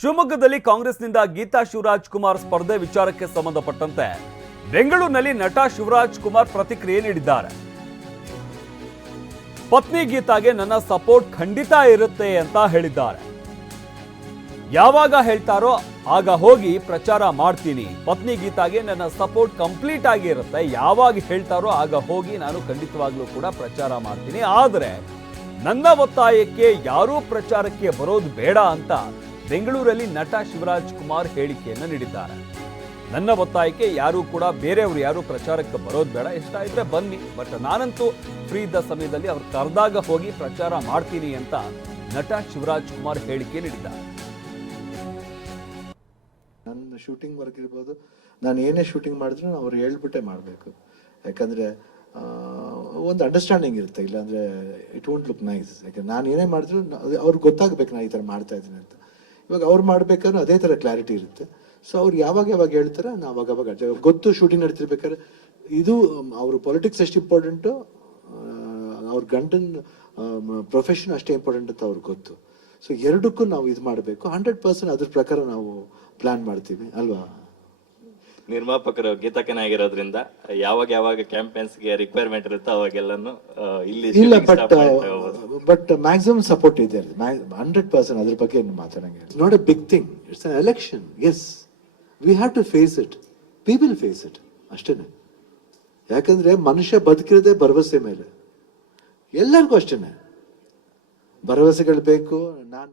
ಶಿವಮೊಗ್ಗದಲ್ಲಿ ಕಾಂಗ್ರೆಸ್ನಿಂದ ಗೀತಾ ಶಿವರಾಜ್ ಕುಮಾರ್ ಸ್ಪರ್ಧೆ ವಿಚಾರಕ್ಕೆ ಸಂಬಂಧಪಟ್ಟಂತೆ ಬೆಂಗಳೂರಿನಲ್ಲಿ ನಟ ಶಿವರಾಜ್ ಕುಮಾರ್ ಪ್ರತಿಕ್ರಿಯೆ ನೀಡಿದ್ದಾರೆ. ಪತ್ನಿ ಗೀತಾಗೆ ನನ್ನ ಸಪೋರ್ಟ್ ಖಂಡಿತ ಇರುತ್ತೆ ಅಂತ ಹೇಳಿದ್ದಾರೆ. ಯಾವಾಗ ಹೇಳ್ತಾರೋ ಆಗ ಹೋಗಿ ಪ್ರಚಾರ ಮಾಡ್ತೀನಿ. ಪತ್ನಿ ಗೀತಾಗೆ ನನ್ನ ಸಪೋರ್ಟ್ ಕಂಪ್ಲೀಟ್ ಆಗಿ ಇರುತ್ತೆ ಯಾವಾಗ ಹೇಳ್ತಾರೋ ಆಗ ಹೋಗಿ ನಾನು ಖಂಡಿತವಾಗ್ಲೂ ಕೂಡ ಪ್ರಚಾರ ಮಾಡ್ತೀನಿ. ಆದರೆ ನನ್ನ ಒತ್ತಾಯಕ್ಕೆ ಯಾರೂ ಪ್ರಚಾರಕ್ಕೆ ಬರೋದು ಬೇಡ ಅಂತ ಬೆಂಗಳೂರಲ್ಲಿ ನಟ ಶಿವರಾಜ್ ಕುಮಾರ್ ಹೇಳಿಕೆಯನ್ನು ನೀಡಿದ್ದಾರೆ. ನನ್ನ ಒತ್ತಾಯಕ್ಕೆ ಯಾರೂ ಕೂಡ ಬೇರೆಯವರು ಯಾರೂ ಪ್ರಚಾರಕ್ಕೆ ಬರೋದು ಬೇಡ. ಇಷ್ಟ ಇದ್ರೆ ಬನ್ನಿ. ಬಟ್ ನಾನಂತೂ ಫ್ರೀ ಇದ್ದ ಸಮಯದಲ್ಲಿ ಅವ್ರು ಕರೆದಾಗ ಹೋಗಿ ಪ್ರಚಾರ ಮಾಡ್ತೀನಿ ಅಂತ ನಟ ಶಿವರಾಜ್ ಕುಮಾರ್ ಹೇಳಿಕೆ ನೀಡಿದ್ದಾರೆ. ನನ್ನ ಶೂಟಿಂಗ್ ವರ್ಕ್ ಇರ್ಬೋದು ನಾನು ಏನೇ ಶೂಟಿಂಗ್ ಮಾಡಿದ್ರು ಅವ್ರು ಹೇಳ್ಬಿಟ್ಟೆ ಮಾಡಬೇಕು. ಯಾಕಂದರೆ ಒಂದು ಅಂಡರ್ಸ್ಟ್ಯಾಂಡಿಂಗ್ ಇರುತ್ತೆ. ಇಲ್ಲಾಂದರೆ ಇಟ್ ವೋಂಟ್ ಲುಕ್ ನೈಸ್ ಯಾಕಂದ್ರೆ ನಾನು ಏನೇ ಮಾಡಿದ್ರು ಅವ್ರಿಗೆ ಗೊತ್ತಾಗಬೇಕು ನಾನು ಈ ಥರ ಮಾಡ್ತಾ ಇದ್ದೀನಿ ಅಂತ. ಇವಾಗ ಅವ್ರು ಮಾಡ್ಬೇಕಾದ್ರೆ ಅದೇ ಥರ ಕ್ಲಾರಿಟಿ ಇರುತ್ತೆ. ಸೊ ಅವ್ರು ಯಾವಾಗ ಯಾವಾಗ ಹೇಳ್ತಾರೆ ನಾವು ಅವಾಗ ಗೊತ್ತು ಶೂಟಿಂಗ್ ನಡೀತಿರ್ಬೇಕಾದ್ರೆ ಇದು ಅವ್ರ ಪೊಲಿಟಿಕ್ಸ್ ಎಷ್ಟು ಇಂಪಾರ್ಟೆಂಟು ಅವ್ರ ಗಂಡನ ಪ್ರೊಫೆಷನ್ ಅಷ್ಟೇ ಇಂಪಾರ್ಟೆಂಟ್ ಅಂತ ಅವ್ರಿಗೆ ಗೊತ್ತು. ಸೊ ಎರಡಕ್ಕೂ ನಾವು ಇದು ಮಾಡಬೇಕು. ಹಂಡ್ರೆಡ್ ಪರ್ಸೆಂಟ್ ಅದ್ರ ಪ್ರಕಾರ ನಾವು ಪ್ಲಾನ್ ಮಾಡ್ತೀವಿ. ಅಲ್ವಾ? ನಿರ್ಮಾಪಕರು ಗೀತಕನ ಆಗಿರೋದ್ರಿಂದ ಯಾವಾಗ ಯಾವಾಗ ಕ್ಯಾಂಪೇನ್ಸ್ಗೆ ರಿಕ್ವೈರ್ಮೆಂಟ್ ಇರುತ್ತೋ ಅವಾಗೆಲ್ಲಾನು ಇಲ್ಲಿ ಇಲ್ಲ ಬಟ್. ಬಟ್ ಮ್ಯಾಕ್ಸಿಮಮ್ ಸಪೋರ್ಟ್ ಇದೆ ಹಂಡ್ರೆಡ್ ಪರ್ಸೆಂಟ್ ಅದ್ರ ಬಗ್ಗೆ ಮಾತಾಡಂಗೆ not a big thing it's an election as we have to face it people face it ಅಷ್ಟೇನೆ. ಯಾಕಂದ್ರೆ ಮನುಷ್ಯ ಬದುಕಿರೋದೇ ಭರವಸೆ ಮೇಲೆ. ಎಲ್ಲರಿಗೂ ಅಷ್ಟೇನೆ. ಭರವಸೆಗಳು ಬೇಕು. ನಾನು